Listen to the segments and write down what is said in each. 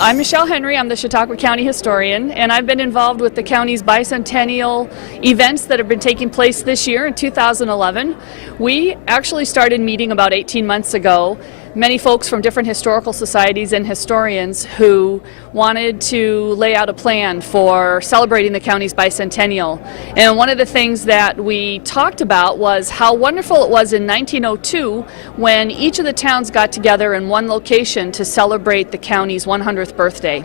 I'm Michelle Henry. I'm the Chautauqua County historian, and I've been involved with the county's bicentennial events that have been taking place this year in 2011. We actually started meeting about 18 months ago. Many folks from different historical societies and historians who wanted to lay out a plan for celebrating the county's bicentennial. And one of the things that we talked about was how wonderful it was in 1902 when each of the towns got together in one location to celebrate the county's 100th birthday.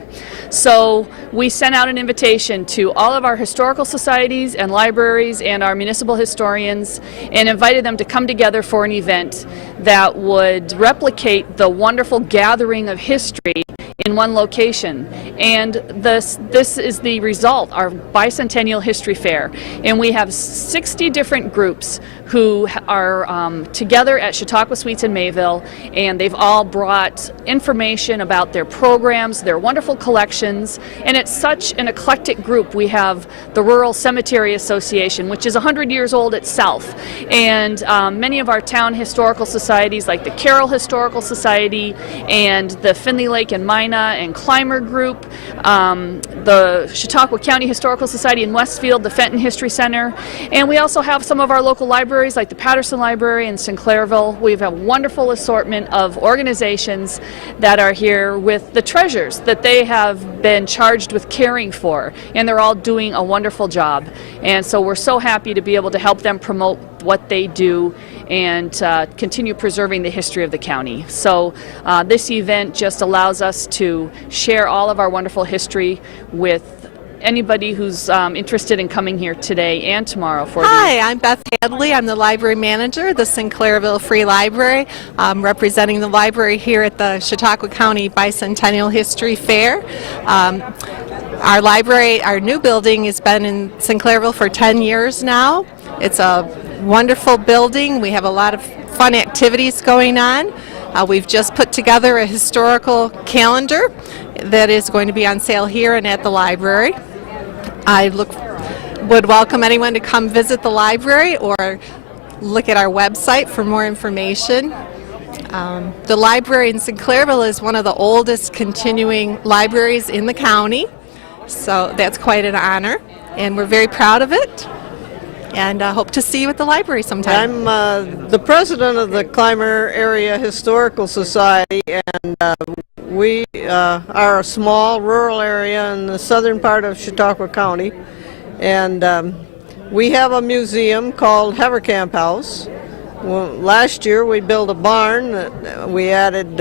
So we sent out an invitation to all of our historical societies and libraries and our municipal historians and invited them to come together for an event that would replicate the wonderful gathering of history in one location. And this is the result, our Bicentennial History Fair. And we have 60 different groups who are together at Chautauqua Suites in Mayville, and they've all brought information about their programs, their wonderful collections, and it's such an eclectic group. We have the Rural Cemetery Association, which is 100 years old itself, and many of our town historical societies like the Carroll Historical Society and the Findlay Lake and Mina and Clymer Group, the Chautauqua County Historical Society in Westfield, the Fenton History Center, and we also have some of our local libraries like the Patterson Library in Clerval. We have a wonderful assortment of organizations that are here with the treasures that they have been charged with caring for, and they're all doing a wonderful job. And so we're so happy to be able to help them promote what they do and continue preserving the history of the county. So this event just allows us to share all of our wonderful history with anybody who's interested in coming here today and tomorrow for Hi, I'm Beth Hadley. I'm the library manager of the Clerval Free Library. I'm representing the library here at the Chautauqua County Bicentennial History Fair. Our library, our new building, has been in Clerval for 10 years now. It's a wonderful building. We have a lot of fun activities going on. We've just put together a historical calendar that is going to be on sale here and at the library. I would welcome anyone to come visit the library or look at our website for more information. The library in Clerval is one of the oldest continuing libraries in the county, so that's quite an honor, and we're very proud of it. And hope to see you at the library sometime. I'm the president of the Clymer Area Historical Society, and we are a small rural area in the southern part of Chautauqua County. And we have a museum called Haverkamp House. Well, last year we built a barn. We added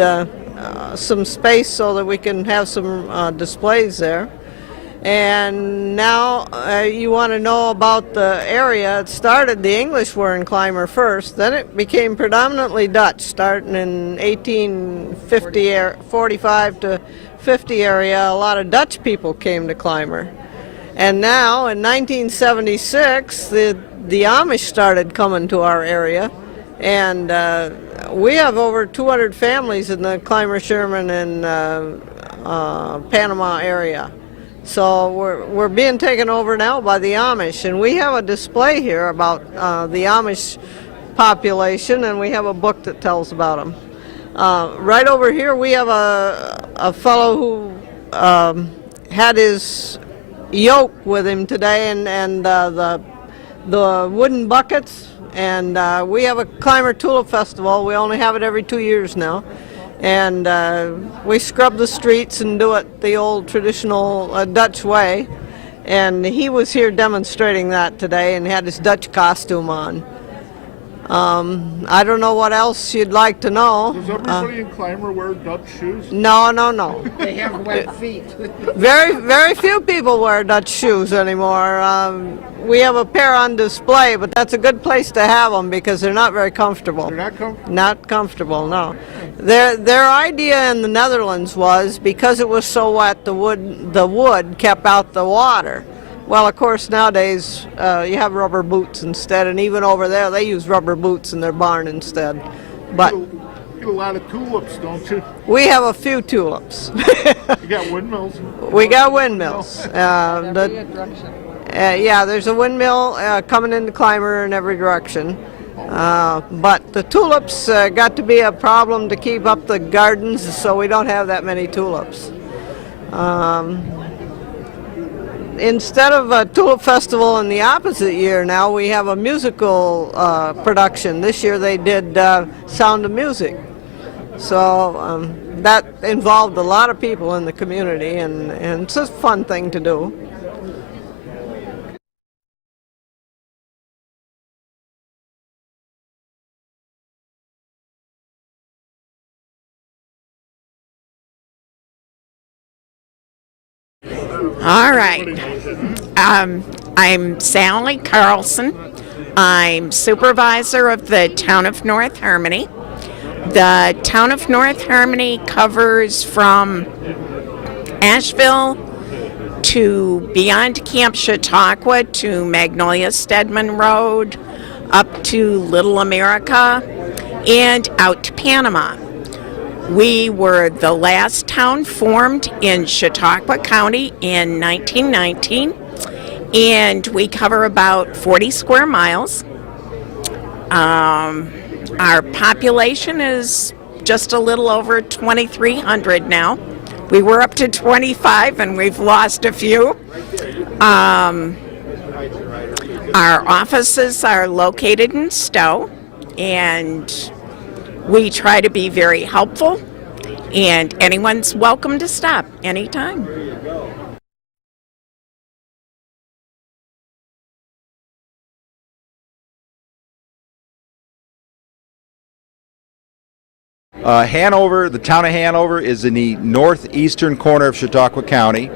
some space so that we can have some displays there. And now you want to know about the area. It started, the English were in Clymer first, then it became predominantly Dutch, starting in 1845 to 50 area. A lot of Dutch people came to Clymer. And now in 1976, the Amish started coming to our area. And we have over 200 families in the Clymer, Sherman, and Panama area. So we're being taken over now by the Amish, and we have a display here about the Amish population, and we have a book that tells about them. Right over here we have a fellow who had his yoke with him today, and the wooden buckets, and we have a Clymer Tulip Festival. We only have it every 2 years now. And we scrub the streets and do it the old traditional Dutch way. And he was here demonstrating that today and had his Dutch costume on. I don't know what else you'd like to know. Does everybody in Clymer wear Dutch shoes? No. They have wet feet. Very few people wear Dutch shoes anymore. We have a pair on display, but that's a good place to have them because they're not very comfortable. They're not comfortable? Not comfortable, no. Their idea in the Netherlands was because it was so wet, the wood kept out the water. Well, of course, nowadays you have rubber boots instead, and even over there they use rubber boots in their barn instead. But You get a lot of tulips, don't you? we have a few tulips. You got windmills. We got windmills. Yeah, there's a windmill coming into Clymer in every direction. But the tulips got to be a problem to keep up the gardens, so we don't have that many tulips. Instead of a tulip festival in the opposite year, now we have a musical production. This year they did Sound of Music. So that involved a lot of people in the community, and it's a fun thing to do. All right. I'm Sally Carlson. I'm supervisor of the town of North Harmony. The town of North Harmony covers from Asheville to beyond Camp Chautauqua to Magnolia Stedman Road, up to Little America, and out to Panama. We were the last town formed in Chautauqua County in 1919, and we cover about 40 square miles. Our population is just a little over 2,300 now. We were up to 25 and we've lost a few. Our offices are located in Stowe, and we try to be very helpful, and anyone's welcome to stop anytime. Hanover, the town of Hanover, is in the northeastern corner of Chautauqua County.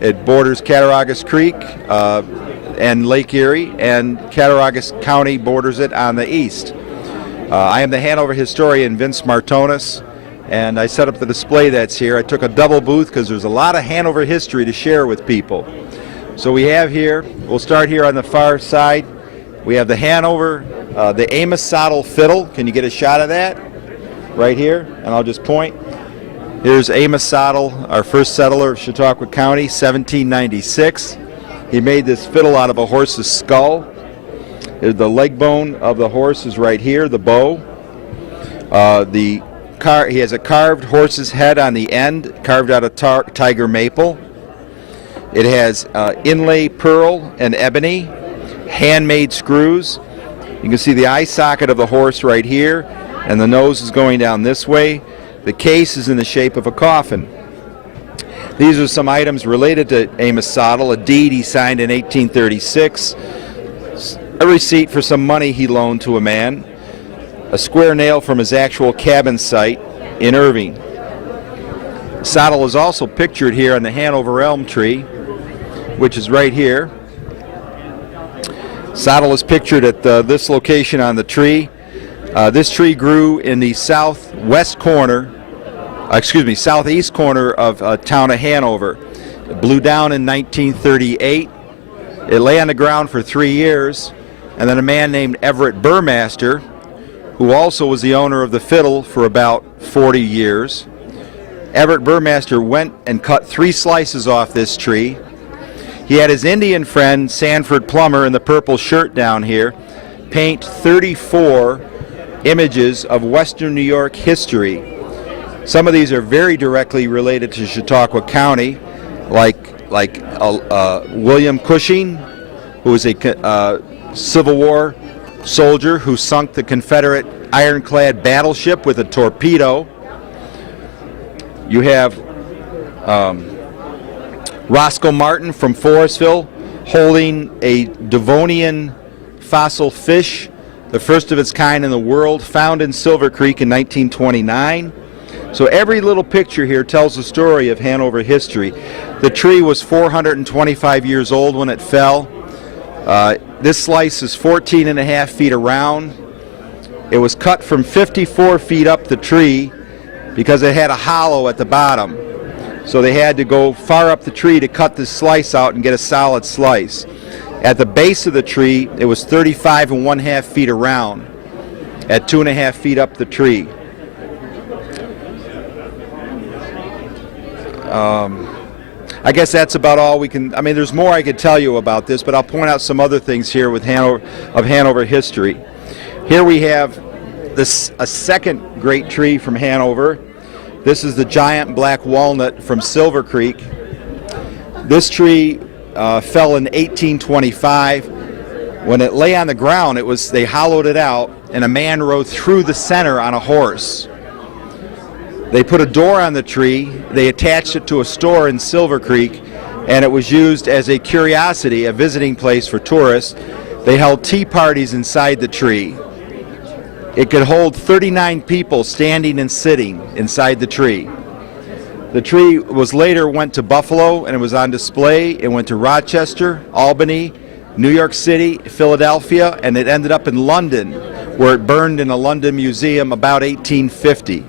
It borders Cattaraugus Creek and Lake Erie, and Cattaraugus County borders it on the east. I am the Hanover historian, Vince Martonis, and I set up the display that's here. I took a double booth because there's a lot of Hanover history to share with people. So we have here, we'll start here on the far side. We have the Hanover, the Amos Sottle fiddle. Can you get a shot of that? Right here, and I'll just point. Here's Amos Sottle, our first settler of Chautauqua County, 1796. He made this fiddle out of a horse's skull. The leg bone of the horse is right here, the bow. He has a carved horse's head on the end, carved out of tiger maple. It has inlay pearl and ebony, handmade screws. You can see the eye socket of the horse right here, and the nose is going down this way. The case is in the shape of a coffin. These are some items related to Amos Sottle: a deed he signed in 1836, a receipt for some money he loaned to a man, a square nail from his actual cabin site in Irving. Sottle is also pictured here on the Hanover elm tree, which is right here. Sottle is pictured at this location on the tree. This tree grew in the southeast corner of town of Hanover. It blew down in 1938. It lay on the ground for 3 years, and then a man named Everett Burmaster, who also was the owner of the fiddle for about 40 years. Everett Burmaster went and cut 3 slices off this tree. He had his Indian friend, Sanford Plummer, in the purple shirt down here, paint 34 images of Western New York history. Some of these are very directly related to Chautauqua County, like William Cushing, who was a Civil War soldier who sunk the Confederate ironclad battleship with a torpedo. You have Roscoe Martin from Forestville holding a Devonian fossil fish, the first of its kind in the world, found in Silver Creek in 1929. So every little picture here tells the story of Hanover history. The tree was 425 years old when it fell. This slice is 14 and a half feet around. It was cut from 54 feet up the tree because it had a hollow at the bottom. So they had to go far up the tree to cut this slice out and get a solid slice. At the base of the tree, it was 35 and 1/2 feet around at 2.5 feet up the tree. I guess that's about all we can. I mean, there's more I could tell you about this, but I'll point out some other things here with Hanover history. Here we have a second great tree from Hanover. This is the giant black walnut from Silver Creek. This tree fell in 1825. When it lay on the ground, they hollowed it out, and a man rode through the center on a horse. They put a door on the tree, they attached it to a store in Silver Creek, and it was used as a curiosity, a visiting place for tourists. They held tea parties inside the tree. It could hold 39 people standing and sitting inside the tree. The tree went to Buffalo, and it was on display. It went to Rochester, Albany, New York City, Philadelphia, and it ended up in London, where it burned in a London museum about 1850.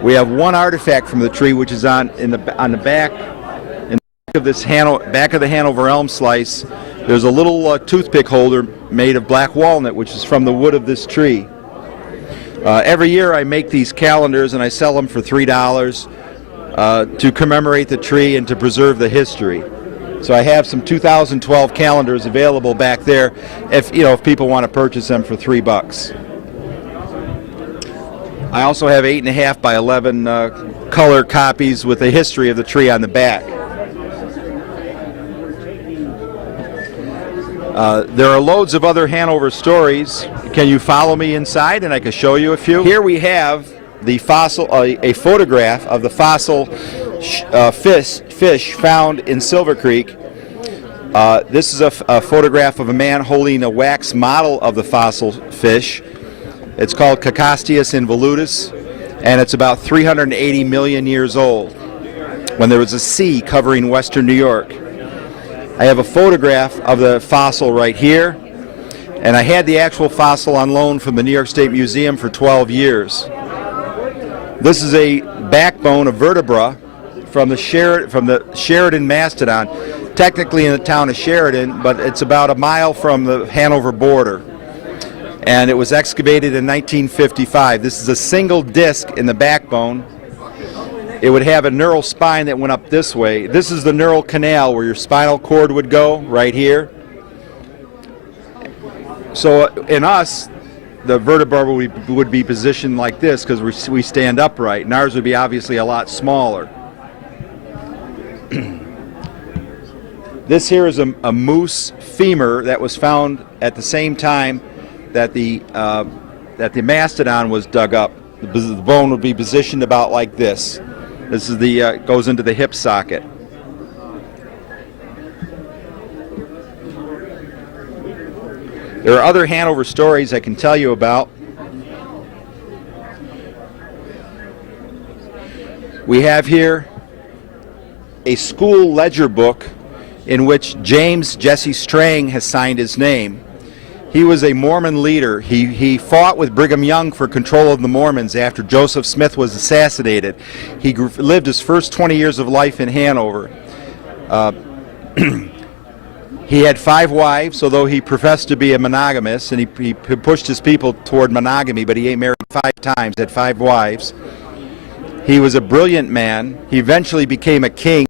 We have one artifact from the tree, which is on the back of this back of the Hanover elm slice. There's a little toothpick holder made of black walnut, which is from the wood of this tree. Every year I make these calendars and I sell them for $3 to commemorate the tree and to preserve the history. So I have some 2012 calendars available back there if people want to purchase them for $3. I also have 8.5 by 11 color copies with the history of the tree on the back. There are loads of other Hanover stories. Can you follow me inside and I can show you a few? Here we have the fossil, a photograph of the fossil fish found in Silver Creek. This is a photograph of a man holding a wax model of the fossil fish. It's called Cacosteus involutus, and it's about 380 million years old, when there was a sea covering western New York. I have a photograph of the fossil right here, and I had the actual fossil on loan from the New York State Museum for 12 years. This is a backbone of vertebra from the Sheridan mastodon, technically in the town of Sheridan, but it's about a mile from the Hanover border. And it was excavated in 1955. This is a single disc in the backbone. It would have a neural spine that went up this way. This is the neural canal where your spinal cord would go, right here. So in us, the vertebra would be positioned like this because we stand upright, and ours would be obviously a lot smaller. This here is a moose femur that was found at the same time that the mastodon was dug up. The bone would be positioned about like this. This is goes into the hip socket. There are other Hanover stories I can tell you about. We have here a school ledger book in which James Jesse Strang has signed his name. He was a Mormon leader. He fought with Brigham Young for control of the Mormons after Joseph Smith was assassinated. He lived his first 20 years of life in Hanover. He had 5 wives, although he professed to be a monogamist, and he pushed his people toward monogamy, but he married 5 times, had 5 wives. He was a brilliant man. He eventually became a king